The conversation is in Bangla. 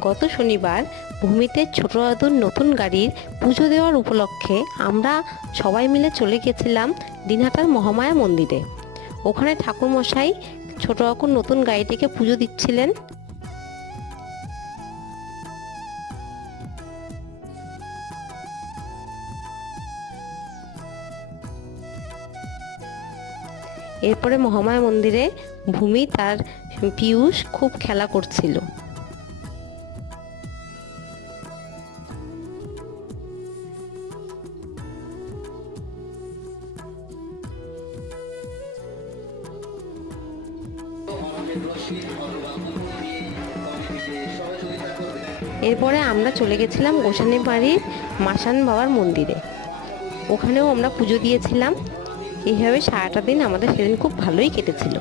গত শনিবার ভূমিতে ছোট দাদুর নতুন গাড়ির পুজো দেওয়ার উপলক্ষে আমরা সবাই মিলে চলে গেছিলাম দিনহাটার মহামায়া মন্দিরে। ওখানে ঠাকুরমশাই ছোট কাকুর নতুন গাড়িটিকে পুজো দিচ্ছিলেন। এরপরে মহামায়া মন্দিরে ভূমি তার পিয়ুষ খুব খেলা করছিল। এরপরে আমরা চলে গেছিলাম গোসানি বাড়ির মাসান বাবার মন্দিরে। ওখানেও আমরা পুজো দিয়েছিলাম। এইভাবে সারাটা দিন আমাদের সেদিন খুব ভালোই কেটেছিল।